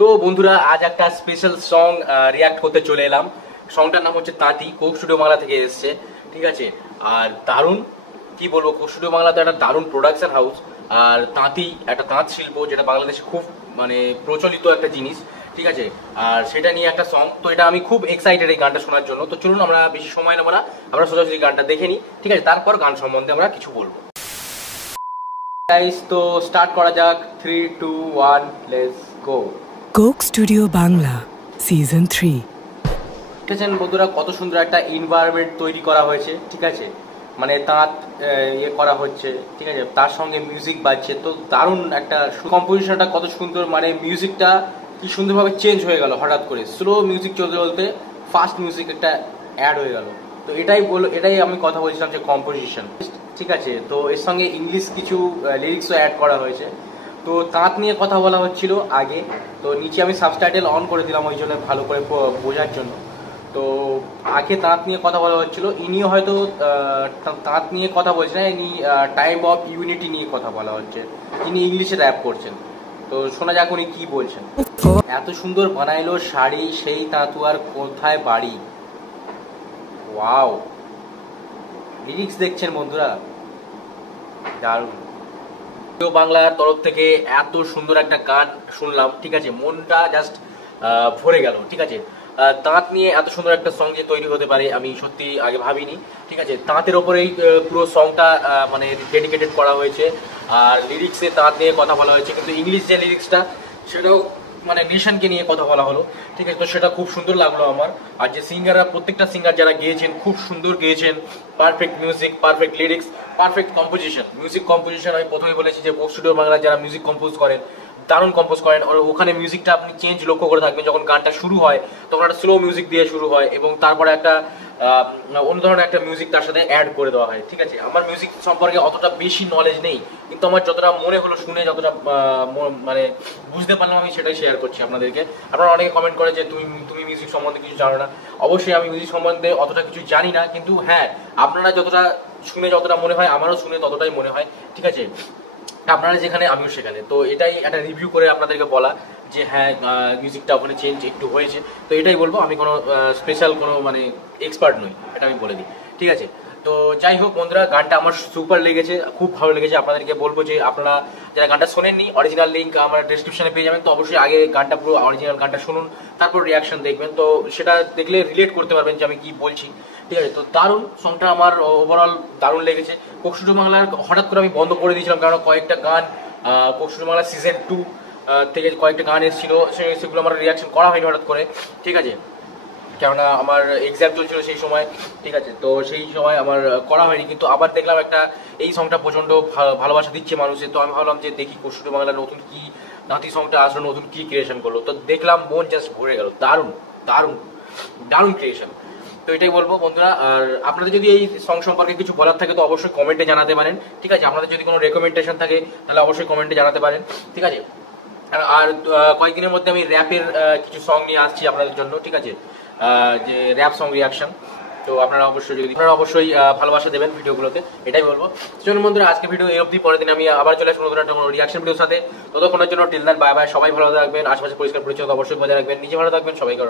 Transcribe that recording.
তো বন্ধুরা আজ একটা স্পেশাল সং রিয়াক্ট করতে চলে এলাম। সংটার নাম হচ্ছে তাঁতি, কোক স্টুডিও বাংলা থেকে এসেছে, ঠিক আছে। আর দারুণ কি বলবো, কোক স্টুডিও বাংলা তো একটা দারুণ প্রোডাকশন হাউস। আর তাঁতি একটা তাঁত শিল্প, যেটা বাংলাদেশে খুব মানে প্রচলিত একটা জিনিস, ঠিক আছে। আর সেটা নিয়ে একটা সং, তো এটা আমি খুব এক্সাইটেড এই গানটা শোনার জন্য। তো চলুন আমরা বেশি সময় নেবো না, আমরা সোজাসুজি গানটা দেখে নিই, ঠিক আছে। তারপর গান সম্বন্ধে আমরা কিছু বলবো। গাইস, তো স্টার্ট করা যাক। 3, 2, 1, let's go. Coke studio Bangla season 3। দেখেছেন বন্ধুরা কত সুন্দর একটা এনভায়রনমেন্ট তৈরি করা হয়েছে, ঠিক আছে। মানে তাঁত ইয়ে করা হচ্ছে, ঠিক আছে, তার সঙ্গে মিউজিক বাজছে। তো দারুণ একটা কম্পোজিশনটা কত সুন্দর, মানে মিউজিকটা কি সুন্দরভাবে চেঞ্জ হয়ে গেল হঠাৎ করে। স্লো মিউজিক চলতে চলতে ফাস্ট মিউজিক একটা অ্যাড হয়ে গেল। তো এটাই আমি কথা বলছিলাম যে কম্পোজিশন, ঠিক আছে। তো এর সঙ্গে ইংলিশ কিছু লিরিক্সও অ্যাড করা হয়েছে। তো তাঁত নিয়ে কথা বলা হচ্ছিল আগে, তো নিচে আমি সাবটাইটেল অন করে দিলাম ওই জন্য ভালো করে বোঝার জন্য। তো আগে তাঁত নিয়ে কথা বলা হচ্ছিল, ইনিও হয়তো তাঁত নিয়ে কথা বলছেন না, ইনি টাইম অফ ইউনিটি নিয়ে কথা বলা হচ্ছে। ইনি ইংলিশে র্যাপ করছেন, তো শোনা যাক উনি কি বলছেন। এত সুন্দর বানাইলো শাড়ি, সেই তাঁতুয়ার কোথায় বাড়ি। ওয়াও, লিরিক্স দেখছেন বন্ধুরা, দারুণ। বাংলার তরফ থেকে এত সুন্দর একটা গান শুনলাম, ঠিক আছে, মনটা জাস্ট ভরে গেল, ঠিক আছে। তাঁত নিয়ে এত সুন্দর একটা সং যে তৈরি হতে পারে আমি সত্যি আগে ভাবিনি, ঠিক আছে। তাঁতের ওপরেই পুরো সংটা মানে ডেডিকেটেড করা হয়েছে। আর লিরিক্সে তাঁত নিয়ে কথা বলা হয়েছে, কিন্তু ইংলিশ যে লিরিক্সটা সেটাও মানে নেশনকে নিয়ে কথা বলা হলো, ঠিক আছে। তো সেটা খুব সুন্দর লাগলো আমার। আর যে সিঙ্গাররা, প্রত্যেকটা সিঙ্গার যারা গেয়েছেন খুব সুন্দর গেয়েছেন, perfect music, perfect lyrics, perfect composition. Music composition আমি প্রথমে বলেছি যে কোক স্টুডিও বাংলা যারা মিউজিক কম্পোজ করেন দারুণ কম্পোজ করেন। আর ওখানে মিউজিকটা আপনি চেঞ্জ লক্ষ্য করে থাকবেন, যখন গানটা শুরু হয় তখন একটা স্লো মিউজিক দিয়ে শুরু হয় এবং তারপরে একটা অন্য ধরনের একটা মিউজিক তার সাথে অ্যাড করে দেওয়া হয়, ঠিক আছে। আমার মিউজিক সম্পর্কে অতটা বেশি নলেজ নেই, কিন্তু আমার যতটা মনে হলো শুনে, যতটা মানে বুঝতে পারলাম আমি সেটাই শেয়ার করছি আপনাদেরকে। আপনারা অনেকে কমেন্ট করে যে তুমি মিউজিক সম্বন্ধে কিছু জানো না। অবশ্যই আমি মিউজিক সম্বন্ধে অতটা কিছু জানি না, কিন্তু হ্যাঁ, আপনারা যতটা শুনে যতটা মনে হয়, আমারও শুনে ততটাই মনে হয়, ঠিক আছে। আপনারা যেখানে আমিও সেখানে। তো এটাই একটা রিভিউ করে আপনাদেরকে বলা যে হ্যাঁ, মিউজিকটা ওখানে চেঞ্জ একটু হয়েছে। তো এটাই বলবো, আমি কোনো স্পেশাল কোনো মানে এক্সপার্ট নই, এটা আমি বলে দিই, ঠিক আছে। তো যাই হোক বন্ধুরা, গানটা আমার সুপার লেগেছে, খুব ভালো লেগেছে। আপনাদেরকে বলবো যে আপনারা যারা গানটা শোনেননি, অরিজিনাল লিঙ্ক আমার ডেসক্রিপশনে পেয়ে যাবেন। তো অবশ্যই আগে গানটা, পুরো অরিজিনাল গানটা শুনুন, তারপর রিয়াকশন দেখবেন। তো সেটা দেখলে রিলেট করতে পারবেন যে আমি কি বলছি, ঠিক আছে। তো দারুণ সংটা আমার ওভারঅল দারুণ লেগেছে। কোক স্টুডিও বাংলার হঠাৎ করে আমি বন্ধ করে দিয়েছিলাম, কারণ কয়েকটা গান কোক স্টুডিও বাংলা সিজন 2 থেকে কয়েকটা গান এসেছিল, সেগুলো আমার রিয়াকশন করা হয়নি হঠাৎ করে, ঠিক আছে। কেননা আমার এক্সাম চলছিল সেই সময়, ঠিক আছে। তো সেই সময় আমার করা হয়নি, কিন্তু আবার দেখলাম একটা এই সংটা প্রচন্ড ভালোবাসা দিচ্ছে মানুষের। তো আমি ভাবলাম যে দেখি কোক স্টুডিও বাংলা নতুন কি নাতি সংটা আসলে নতুন কি ক্রিয়েশন করলো। তো দেখলাম মন জাস্ট ভরে গেল, দারুণ দারুণ দারুণ ক্রিয়েশন। তো এটাই বলবো বন্ধুরা। আর আপনাদের যদি এই সং সম্পর্কে কিছু বলার থাকে তো অবশ্যই কমেন্টে জানাতে পারেন, ঠিক আছে। আপনাদের যদি কোনো রেকমেন্ডেশন থাকে তাহলে অবশ্যই কমেন্টে জানাতে পারেন, ঠিক আছে। আর কয়েকদিনের মধ্যে আমি র্যাপের কিছু সং নিয়ে আসছি আপনাদের জন্য, ঠিক আছে, যে র্যাপ সং রিয়াকশন। তো আপনারা অবশ্যই ভালোবাসা দেবেন ভিডিওগুলোতে, এটাই বলবো। চলুন বন্ধুরা, আজকে ভিডিও এই অবধি। পরের দিন আমি আবার চলে আসবো নতুন একটা রিয়াকশন ভিডিওর সাথে। ততক্ষণের জন্য টিল দেন, বাই বাই। সবাই ভালো থাকবেন, আশেপাশে পরিষ্কার পরিচ্ছন্ন অবশ্যই বজায় রাখবেন, নিজে ভালো থাকবেন, সবাইকে